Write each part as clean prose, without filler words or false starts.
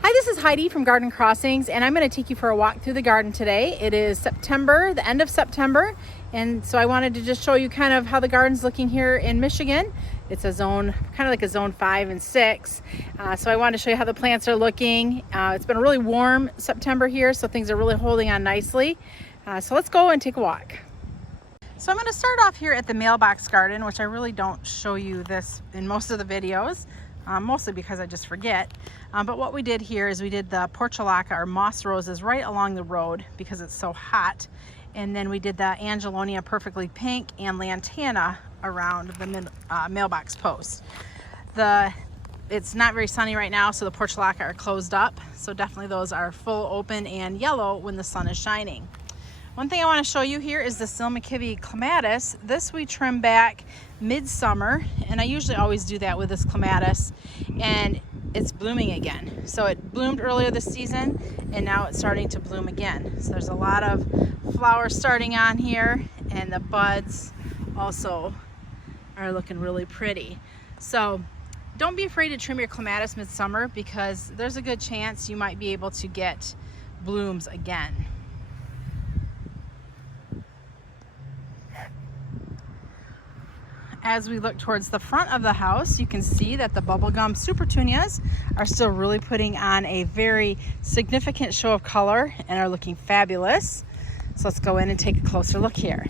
Hi, this is Heidi from Garden Crossings, and I'm going to take you for a walk through the garden today. It is September, the end of September, and so I wanted to just show you kind of how the garden's looking here in Michigan. It's a zone, kind of like a zone 5 and 6. So I wanted to show you how the plants are looking. It's been a really warm September here, so things are really holding on nicely. So let's go and take a walk. So I'm going to start off here at the Mailbox garden, which I really don't show you this in most of the videos. Mostly because I just forget. But what we did here is we did the portulaca or moss roses right along the road because it's so hot. And then we did the Angelonia perfectly pink and lantana around the mailbox post. It's not very sunny right now, so the portulaca are closed up. So definitely those are full open and yellow when the sun is shining. One thing I want to show you here is the Alstroemeria clematis. This we trim back midsummer, and I usually always do that with this clematis, and it's blooming again. So it bloomed earlier this season, and now it's starting to bloom again. So there's a lot of flowers starting on here, and the buds also are looking really pretty. So don't be afraid to trim your clematis midsummer because there's a good chance you might be able to get blooms again. As we look towards the front of the house, you can see that the bubblegum supertunias are still really putting on a very significant show of color and are looking fabulous. So let's go in and take a closer look here.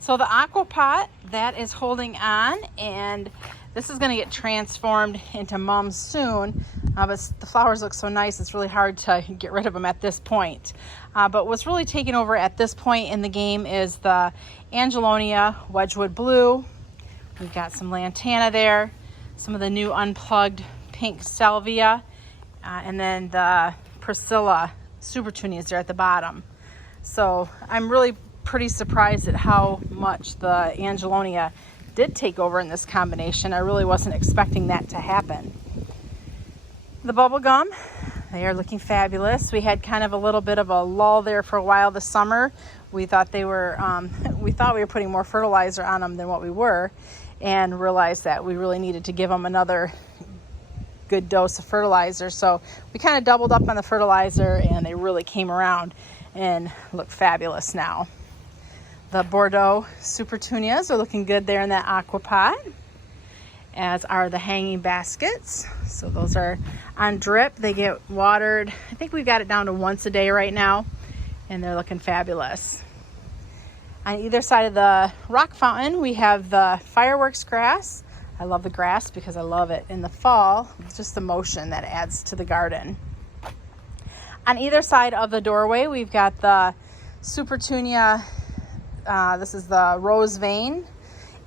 So the aqua pot, that is holding on, and this is going to get transformed into mums soon, but the flowers look so nice it's really hard to get rid of them at this point. But what's really taken over at this point in the game is the Angelonia Wedgwood Blue. We've got some lantana there, some of the new unplugged pink salvia, and then the Priscilla supertunias there at the bottom. So I'm really pretty surprised at how much the Angelonia did take over in this combination. I really wasn't expecting that to happen. The bubblegum, they are looking fabulous. We had kind of a little bit of a lull there for a while this summer. We thought we were putting more fertilizer on them than what we were, and realized that we really needed to give them another good dose of fertilizer. So we kind of doubled up on the fertilizer, and they really came around and look fabulous now. The Bordeaux supertunias are looking good there in that aqua pot, as are the hanging baskets. So those are on drip. They get watered. I think we've got it down to once a day right now, and they're looking fabulous. On either side of the rock fountain, we have the fireworks grass. I love the grass because I love it in the fall. It's just the motion that adds to the garden. On either side of the doorway, we've got the supertunia. This is the rose vein,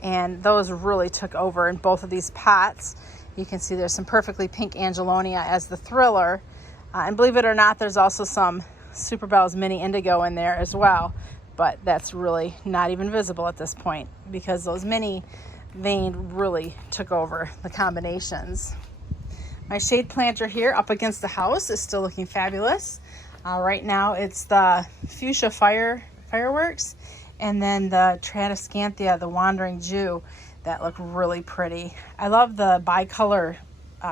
and those really took over in both of these pots. You can see there's some perfectly pink Angelonia as the thriller, and believe it or not, there's also some Superbell's mini indigo in there as well, but that's really not even visible at this point because those mini vein really took over the combinations. My shade planter here up against the house is still looking fabulous. Right now it's the fuchsia fireworks, and then the Tradescanthia, the Wandering Jew, that look really pretty. I love the bicolor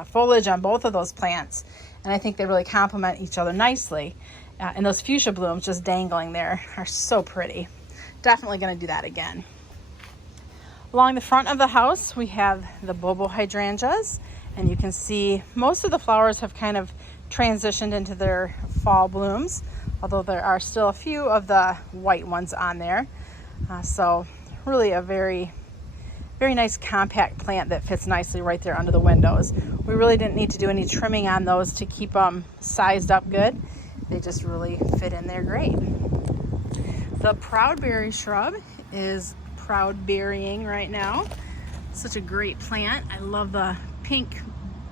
foliage on both of those plants, and I think they really complement each other nicely. And those fuchsia blooms just dangling there are so pretty. Definitely going to do that again. Along the front of the house, we have the Bobo hydrangeas, and you can see most of the flowers have kind of transitioned into their fall blooms, although there are still a few of the white ones on there. So really a very, very nice compact plant that fits nicely right there under the windows. We really didn't need to do any trimming on those to keep them sized up good. They just really fit in there great. The proudberry shrub is proudberrying right now. Such a great plant. I love the pink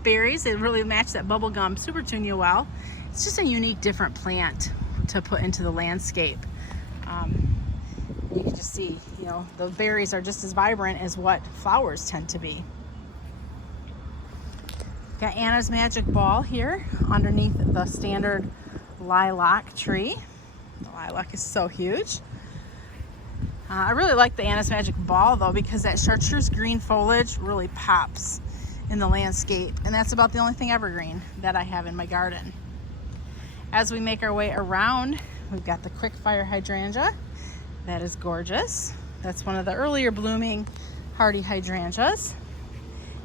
berries. They really match that bubblegum supertunia well. It's just a unique, different plant to put into the landscape. You can just see, the berries are just as vibrant as what flowers tend to be. Got Anna's Magic Ball here underneath the standard lilac tree. The lilac is so huge. I really like the Anna's Magic Ball though, because that chartreuse green foliage really pops in the landscape, and that's about the only thing evergreen that I have in my garden. As we make our way around, we've got the quickfire hydrangea. That is gorgeous. That's one of the earlier blooming hardy hydrangeas.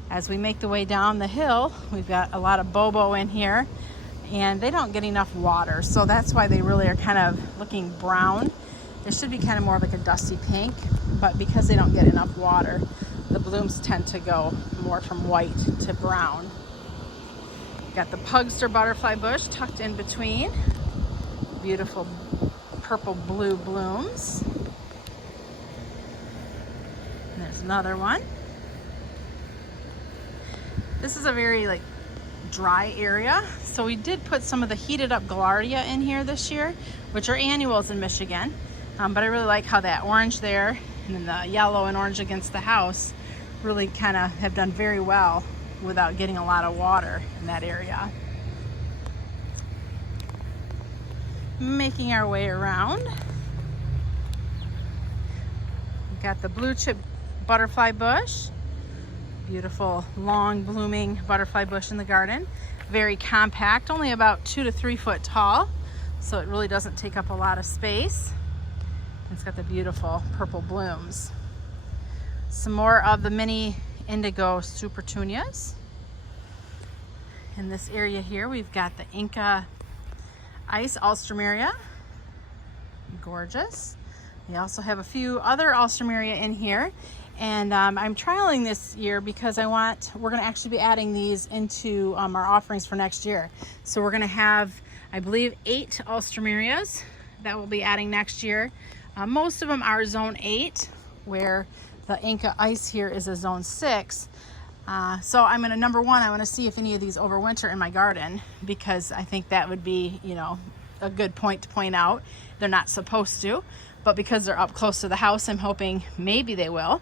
As we make the way down the hill, we've got a lot of bobo in here, and they don't get enough water, so that's why they really are kind of looking brown. They should be kind of more like a dusty pink, but because they don't get enough water, the blooms tend to go more from white to brown. Got the pugster butterfly bush tucked in between. Beautiful purple blue blooms. And there's another one. This is a very like dry area, so we did put some of the heated up gaillardia in here this year, which are annuals in Michigan. But I really like how that orange there and then the yellow and orange against the house really kind of have done very well without getting a lot of water in that area. Making our way around. We've got the blue chip butterfly bush. Beautiful long blooming butterfly bush in the garden. Very compact, only about 2 to 3 foot tall, so it really doesn't take up a lot of space. It's got the beautiful purple blooms. Some more of the mini indigo supertunias. In this area here, we've got the Inca Ice Alstroemeria. Gorgeous. We also have a few other Alstroemeria in here, and I'm trialing this year because we're going to actually be adding these into our offerings for next year. So we're going to have, I believe, 8 Alstroemerias that we'll be adding next year. Most of them are zone 8, where the Inca Ice here is a zone 6. So I'm going to, number one, I want to see if any of these overwinter in my garden, because I think that would be, you know, a good point to point out. They're not supposed to, but because they're up close to the house, I'm hoping maybe they will.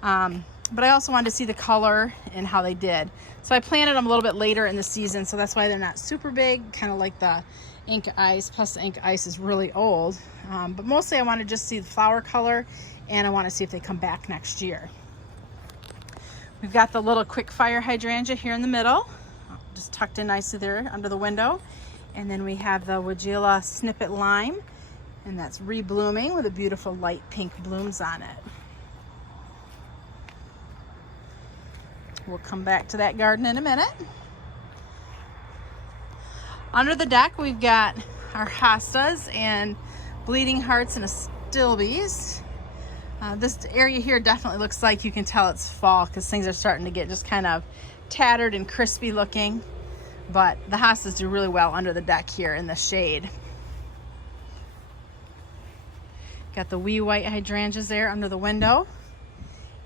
But I also wanted to see the color and how they did. So I planted them a little bit later in the season, so that's why they're not super big, kind of like the Inca Ice. Plus the Inca Ice is really old. But mostly I want to just see the flower color, and I want to see if they come back next year. We've got the little quickfire hydrangea here in the middle, just tucked in nicely there under the window. And then we have the Weigela snippet lime, and that's reblooming with a beautiful light pink blooms on it. We'll come back to that garden in a minute. Under the deck, we've got our hostas and bleeding hearts and astilbes. This area here definitely looks like, you can tell it's fall, because things are starting to get just kind of tattered and crispy looking. But the hostas do really well under the deck here in the shade. Got the wee white hydrangeas there under the window.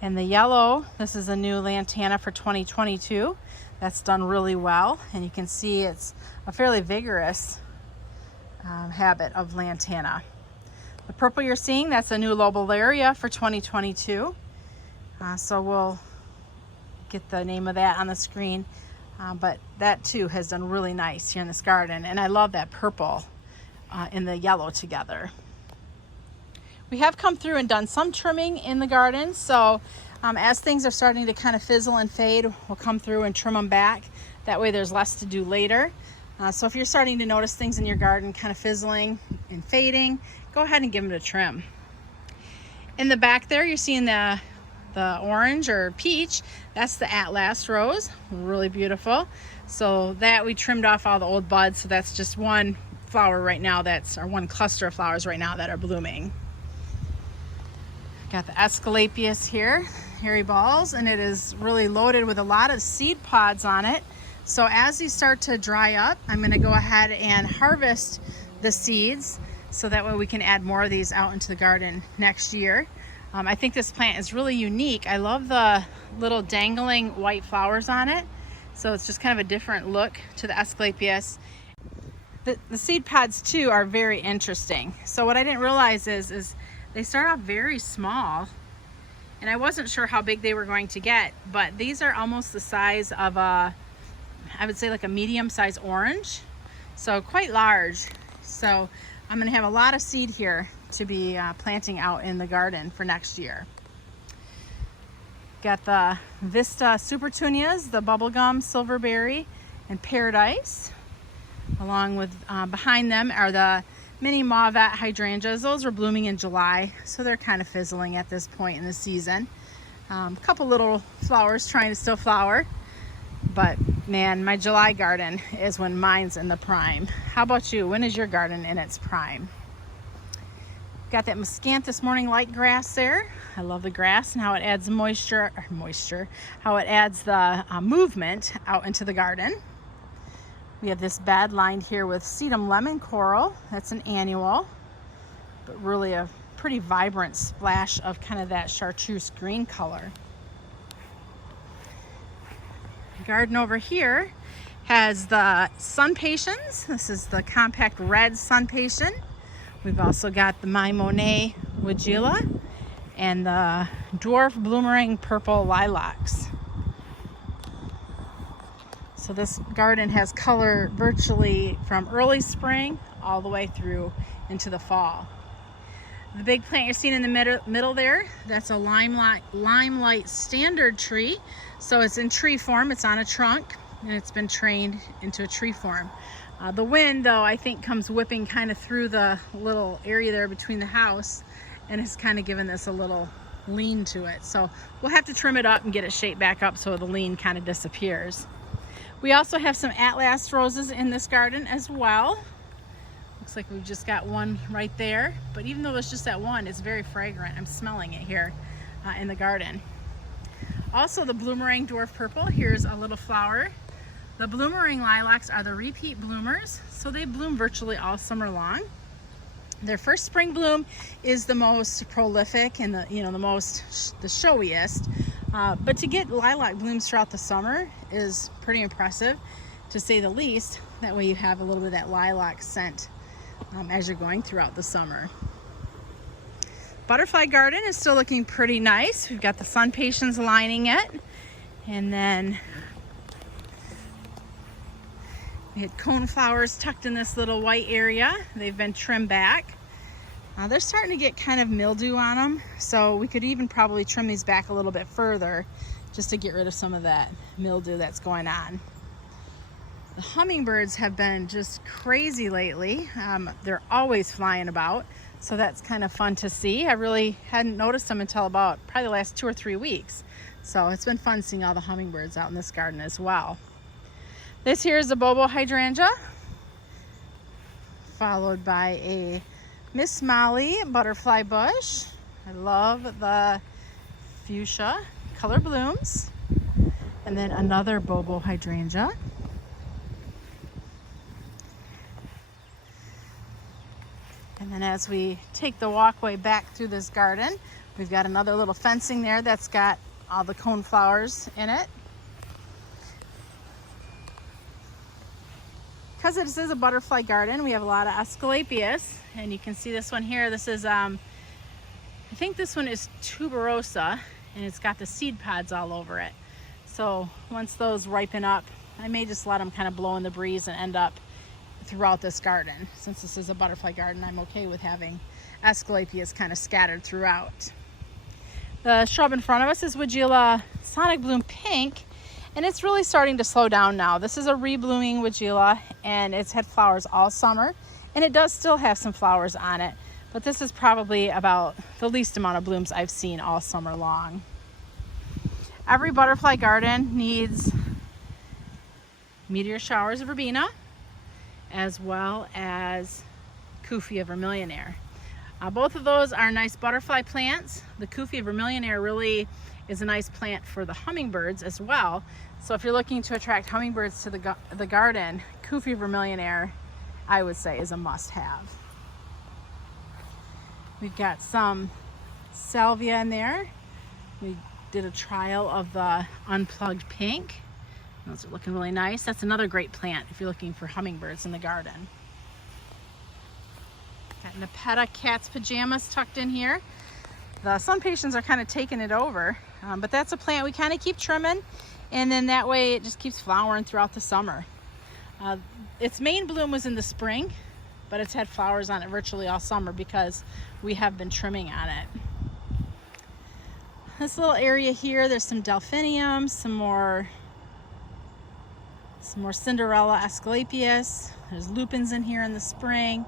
And the yellow, this is a new lantana for 2022. That's done really well, and you can see it's a fairly vigorous habit of lantana. The purple you're seeing, that's a new lobellaria for 2022. So we'll get the name of that on the screen. But that too has done really nice here in this garden, and I love that purple and the yellow together. We have come through and done some trimming in the garden, so as things are starting to kind of fizzle and fade, we'll come through and trim them back. That way there's less to do later. So if you're starting to notice things in your garden kind of fizzling and fading, go ahead and give them a trim. In the back there, you're seeing the orange or peach. That's the Atlas rose, really beautiful. So that we trimmed off all the old buds, so that's just one flower right now, or one cluster of flowers right now that are blooming. Got the Asclepias here, hairy balls, and it is really loaded with a lot of seed pods on it. So as these start to dry up, I'm going to go ahead and harvest the seeds, so that way we can add more of these out into the garden next year. I think this plant is really unique. I love the little dangling white flowers on it, so it's just kind of a different look to the Asclepias. The seed pods too are very interesting. So what I didn't realize is they start off very small, and I wasn't sure how big they were going to get, but these are almost the size of I would say like a medium-sized orange, so quite large. So I'm going to have a lot of seed here to be planting out in the garden for next year. Got the Vista Supertunias, the bubblegum, silverberry, and paradise. Along with behind them are the mini mauvet hydrangeas. Those are blooming in July, so they're kind of fizzling at this point in the season. A couple little flowers trying to still flower, but man, my July garden is when mine's in the prime. How about you? When is your garden in its prime? Got that Miscanthus morning light grass there. I love the grass and how it adds how it adds the movement out into the garden. We have this bed lined here with sedum lemon coral. That's an annual, but really a pretty vibrant splash of kind of that chartreuse green color. The garden over here has the sun patiens. This is the compact red sun patian. We've also got the My Monet Weigela and the dwarf bloomerang purple lilacs. So this garden has color virtually from early spring all the way through into the fall. The big plant you're seeing in the middle there, that's a limelight standard tree. So it's in tree form, it's on a trunk, and it's been trained into a tree form. The wind, though, I think comes whipping kind of through the little area there between the house, and it's kind of given this a little lean to it. So we'll have to trim it up and get it shaped back up so the lean kind of disappears. We also have some Atlas roses in this garden as well. Looks like we've just got one right there, but even though there's just that one, it's very fragrant. I'm smelling it here in the garden. Also the bloomerang dwarf purple, here's a little flower. The bloomerang lilacs are the repeat bloomers, so they bloom virtually all summer long. Their first spring bloom is the most prolific and the showiest, but to get lilac blooms throughout the summer is pretty impressive, to say the least. That way you have a little bit of that lilac scent as you're going throughout the summer. Butterfly garden is still looking pretty nice. We've got the sun patiens lining it, and then we had cone flowers tucked in this little white area. They've been trimmed back. They're starting to get kind of mildew on them, so we could even probably trim these back a little bit further just to get rid of some of that mildew that's going on. The hummingbirds have been just crazy lately. They're always flying about, so that's kind of fun to see. I really hadn't noticed them until about probably the last 2 or 3 weeks. So it's been fun seeing all the hummingbirds out in this garden as well. This here is a Bobo hydrangea, followed by a Miss Molly butterfly bush. I love the fuchsia color blooms. And then another Bobo hydrangea. And then as we take the walkway back through this garden, we've got another little fencing there that's got all the cone flowers in it. Because this is a butterfly garden, we have a lot of Asclepias, and you can see this one here. This is, I think this one is tuberosa, and it's got the seed pods all over it. So once those ripen up, I may just let them kind of blow in the breeze and end up throughout this garden. Since this is a butterfly garden, I'm okay with having Asclepias kind of scattered throughout. The shrub in front of us is Weigela Sonic Bloom Pink, and it's really starting to slow down now. This is a reblooming Weigela, and it's had flowers all summer, and it does still have some flowers on it, but this is probably about the least amount of blooms I've seen all summer long. Every butterfly garden needs meteor showers of verbena, as well as Kufia vermillionaire. Both of those are nice butterfly plants. The Kufia vermillionaire really is a nice plant for the hummingbirds as well. So if you're looking to attract hummingbirds to the garden, Kufia vermillionaire, I would say, is a must-have. We've got some salvia in there. We did a trial of the unplugged pink. Those are looking really nice. That's another great plant if you're looking for hummingbirds in the garden. Got Nepeta cat's pajamas tucked in here. The sun patiens are kind of taking it over, but that's a plant we kind of keep trimming, and then that way it just keeps flowering throughout the summer. Its main bloom was in the spring, but it's had flowers on it virtually all summer because we have been trimming on it. This little area here, there's some delphiniums, some more Cinderella Asclepias. There's lupins in here in the spring.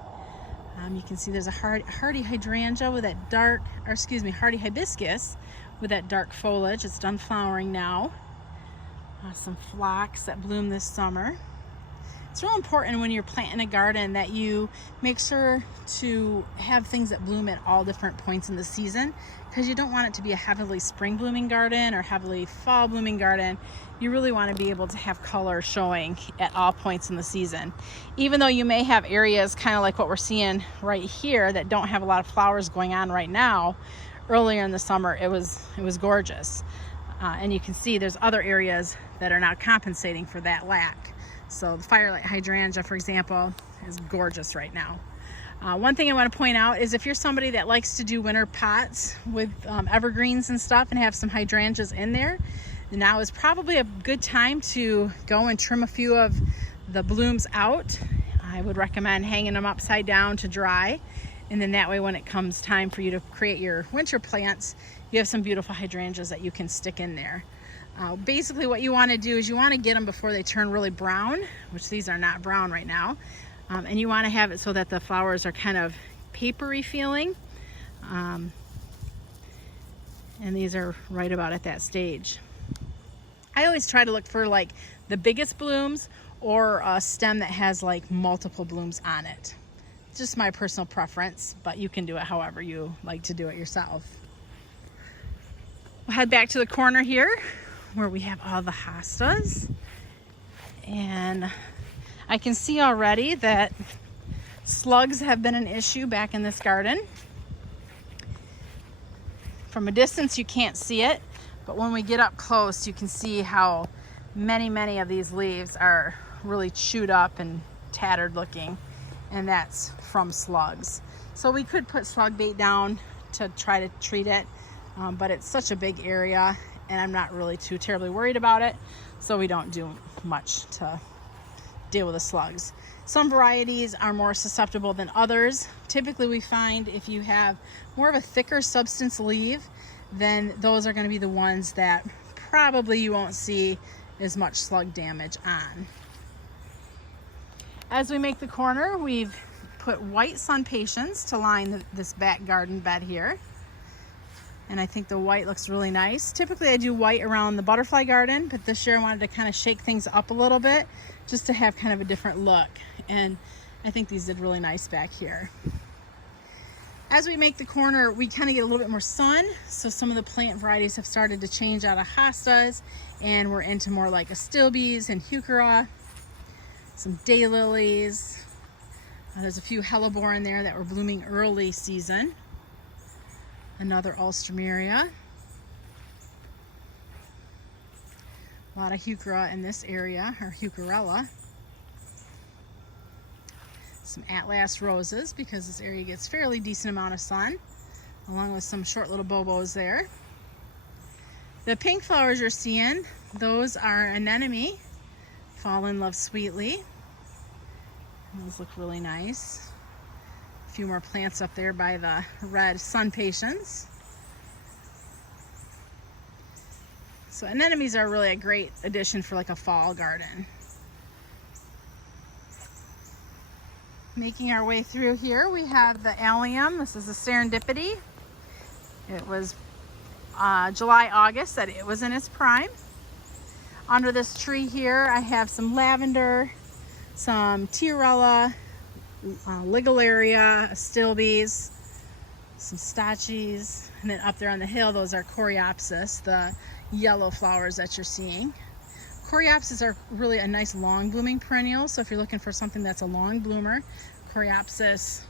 You can see there's a hardy hydrangea with that dark, or excuse me, hardy hibiscus with that dark foliage. It's done flowering now. Some phlox that bloom this summer. It's real important when you're planting a garden that you make sure to have things that bloom at all different points in the season, because you don't want it to be a heavily spring blooming garden or heavily fall blooming garden. You really want to be able to have color showing at all points in the season. Even though you may have areas kind of like what we're seeing right here that don't have a lot of flowers going on right now, earlier in the summer it was gorgeous. And you can see there's other areas that are now compensating for that lack. So the firelight hydrangea, for example, is gorgeous right now. One thing I want to point out is if you're somebody that likes to do winter pots with evergreens and stuff and have some hydrangeas in there, now is probably a good time to go and trim a few of the blooms out. I would recommend hanging them upside down to dry, and then that way when it comes time for you to create your winter plants, you have some beautiful hydrangeas that you can stick in there. Basically what you want to do is you want to get them before they turn really brown, which these are not brown right now, and you want to have it so that the flowers are kind of papery feeling, and these are right about at that stage. I always try to look for like the biggest blooms or a stem that has like multiple blooms on it. It's just my personal preference, but you can do it however you like to do it yourself. We'll head back to the corner here where we have all the hostas, and I can see already that slugs have been an issue back in this garden. From a distance you can't see it, but when we get up close you can see how many of these leaves are really chewed up and tattered looking, and that's from slugs. So we could put slug bait down to try to treat it, but it's such a big area and I'm not really too terribly worried about it, so we don't do much to deal with the slugs. Some varieties are more susceptible than others. Typically we find if you have more of a thicker substance leaf, then those are going to be the ones that probably you won't see as much slug damage on. As we make the corner, we've put white sun patience to line this back garden bed here. And I think the white looks really nice. Typically I do white around the butterfly garden, but this year I wanted to kind of shake things up a little bit just to have kind of a different look. And I think these did really nice back here. As we make the corner, we kind of get a little bit more sun. So some of the plant varieties have started to change out of hostas, and we're into more like astilbes and heuchera, some daylilies. There's a few hellebore in there that were blooming early season. Another Alstroemeria. A lot of heuchera in this area, or heucherella. Some Atlas roses, because this area gets fairly decent amount of sun, along with some short little bobos there. The pink flowers you're seeing, those are anemone, Fall in Love Sweetly. Those look really nice. A few more plants up there by the red sun patience. So anemones are really a great addition for like a fall garden. Making our way through here, we have the allium. This is a serendipity. It was July, August that it was in its prime. Under this tree here, I have some lavender, some tiarella, ligularia, astilbes, some stachys, and then up there on the hill, those are coreopsis, the yellow flowers that you're seeing. Coreopsis are really a nice long blooming perennial, so if you're looking for something that's a long bloomer, coreopsis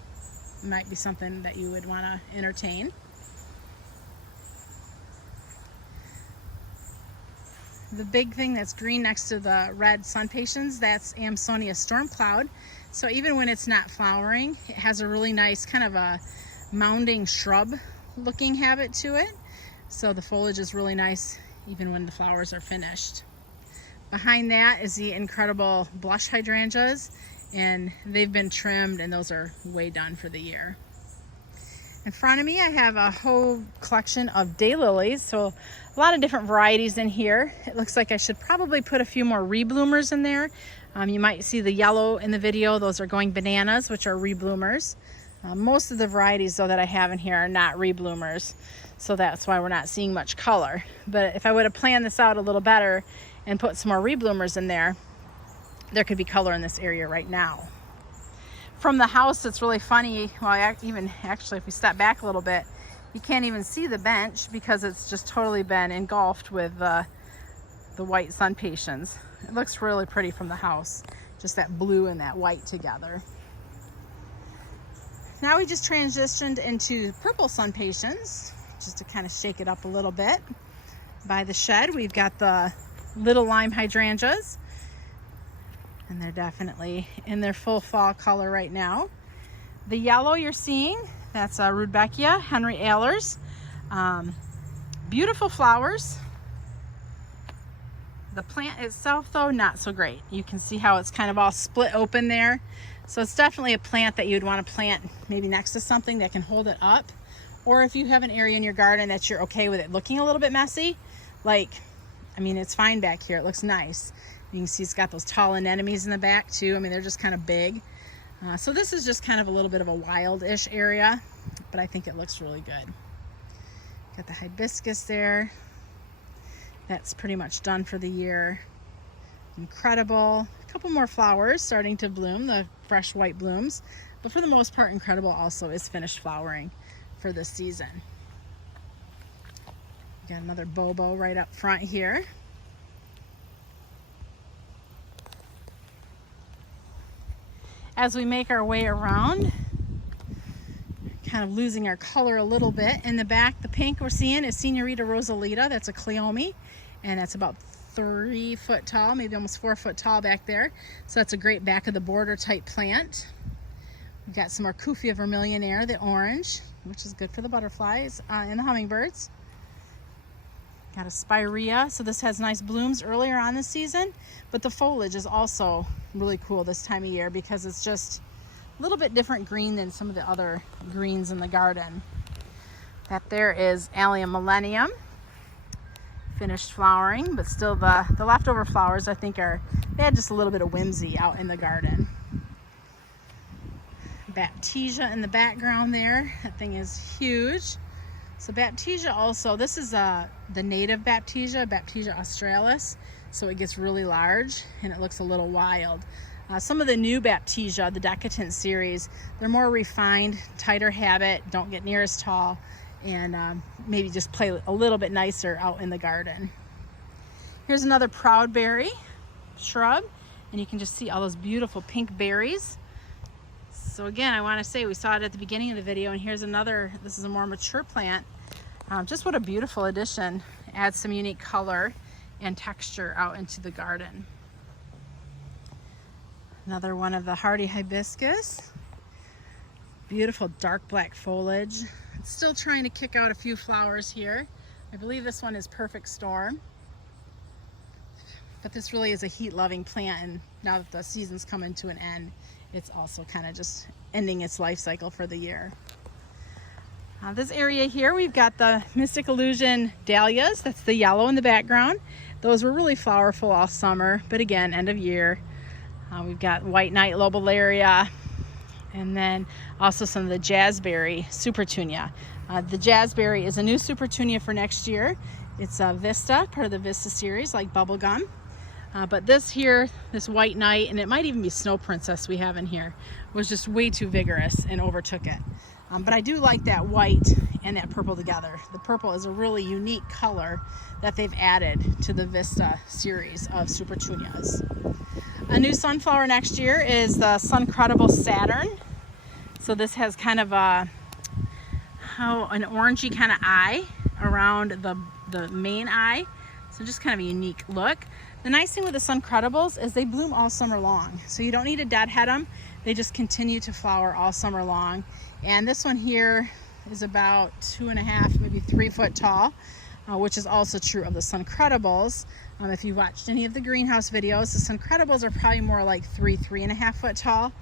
might be something that you would want to entertain. The big thing that's green next to the red sun patience, that's Amsonia stormcloud. So even when it's not flowering, it has a really nice kind of a mounding shrub looking habit to it. So the foliage is really nice even when the flowers are finished. Behind that is the incredible blush hydrangeas, and they've been trimmed, and those are way done for the year. In front of me, I have a whole collection of daylilies, so a lot of different varieties in here. It looks like I should probably put a few more rebloomers in there. You might see the yellow in the video. Those are going bananas, which are rebloomers. Most of the varieties, though, that I have in here are not rebloomers, so that's why we're not seeing much color. But if I would have planned this out a little better and put some more rebloomers in there, there could be color in this area right now. From the house, it's really funny. Well, even actually, if we step back a little bit, you can't even see the bench because it's just totally been engulfed with the white sun patiens. It looks really pretty from the house, just that blue and that white together. Now we just transitioned into purple sun patiens, just to kind of shake it up a little bit. By the shed, we've got the little lime hydrangeas, and they're definitely in their full fall color right now. The yellow you're seeing, that's Rudbeckia, Henry Ehlers. Beautiful flowers. The plant itself, though, not so great. You can see how it's kind of all split open there. So it's definitely a plant that you'd want to plant maybe next to something that can hold it up. Or if you have an area in your garden that you're okay with it looking a little bit messy, like, I mean, it's fine back here. It looks nice. You can see it's got those tall anemones in the back too. I mean, they're just kind of big. So this is just kind of a little bit of a wild-ish area, but I think it looks really good. Got the hibiscus there. That's pretty much done for the year. Incredible. A couple more flowers starting to bloom, the fresh white blooms. But for the most part, Incredible also is finished flowering for this season. Got another bobo right up front here. As we make our way around, kind of losing our color a little bit. In the back, the pink we're seeing is Senorita Rosalita. That's a cleome, and that's about 3 foot tall, maybe almost 4 foot tall back there. So that's a great back of the border type plant. We've got some Arcufia vermillionaire, the orange, which is good for the butterflies and the hummingbirds. Got a spirea, so this has nice blooms earlier on this season, but the foliage is also really cool this time of year because it's just a little bit different green than some of the other greens in the garden. That there is Allium millennium, finished flowering, but still the leftover flowers I think they had just a little bit of whimsy out in the garden. Baptisia in the background there, that thing is huge. So Baptisia also, this is the native Baptisia, Baptisia australis, so it gets really large and it looks a little wild. Some of the new Baptisia, the Decadent series, they're more refined, tighter habit, don't get near as tall, and maybe just play a little bit nicer out in the garden. Here's another proudberry shrub, and you can just see all those beautiful pink berries. So again, I want to say we saw it at the beginning of the video, and here's another, this is a more mature plant. Just what a beautiful addition. Adds some unique color and texture out into the garden. Another one of the hardy hibiscus. Beautiful dark black foliage. It's still trying to kick out a few flowers here. I believe this one is Perfect Storm. But this really is a heat-loving plant, and now that the season's coming to an end, it's also kind of just ending its life cycle for the year. This area here, we've got the Mystic Illusion dahlias. That's the yellow in the background. Those were really flowerful all summer, but again, end of year. We've got White Knight Lobularia, and then also some of the Jazzberry Supertunia. The Jazzberry is a new Supertunia for next year. It's a Vista, part of the Vista series, like Bubblegum. But this here, this White Knight, and it might even be Snow Princess we have in here, was just way too vigorous and overtook it. But I do like that white and that purple together. The purple is a really unique color that they've added to the Vista series of Supertunias. A new sunflower next year is the Suncredible Saturn. So this has kind of an orangey kind of eye around the main eye. So just kind of a unique look. The nice thing with the Suncredibles is they bloom all summer long. So you don't need to deadhead them. They just continue to flower all summer long. And this one here is about 2.5, maybe 3 foot tall, which is also true of the Suncredibles. If you watched any of the greenhouse videos, the Syncredibles are probably more like 3.5 foot tall.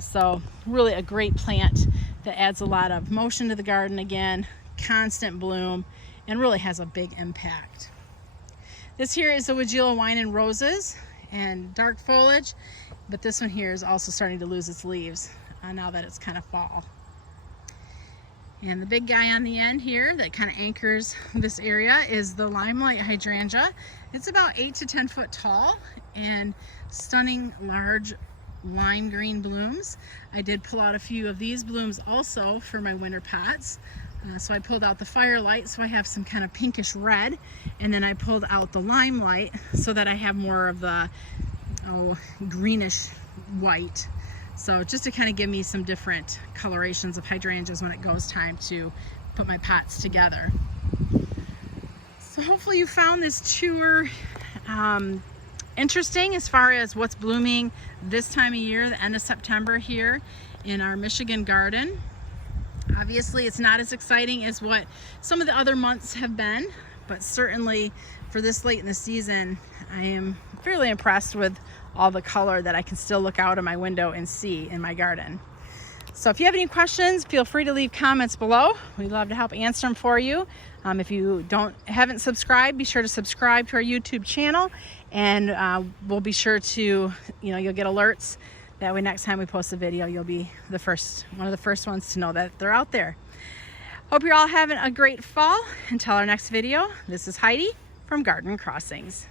So really a great plant that adds a lot of motion to the garden again, constant bloom, and really has a big impact. This here is the Weigela Wine and Roses and dark foliage, but this one here is also starting to lose its leaves now that it's kind of fall. And the big guy on the end here that kind of anchors this area is the Limelight Hydrangea. It's about 8 to 10 foot tall and stunning large lime green blooms. I did pull out a few of these blooms also for my winter pots. So I pulled out the Firelight, so I have some kind of pinkish red, and then I pulled out the Limelight so that I have more of the greenish white. So just to kind of give me some different colorations of hydrangeas when it goes time to put my pots together. So hopefully you found this tour interesting as far as what's blooming this time of year, the end of September here in our Michigan garden. Obviously it's not as exciting as what some of the other months have been, but certainly for this late in the season, I am fairly impressed with all the color that I can still look out of my window and see in my garden. So if you have any questions, feel free to leave comments below. We'd love to help answer them for you. If you haven't subscribed, be sure to subscribe to our YouTube channel, and we'll be sure to, you'll get alerts. That way next time we post a video, you'll be one of the first ones to know that they're out there. Hope you're all having a great fall. Until our next video, this is Heidi from Garden Crossings.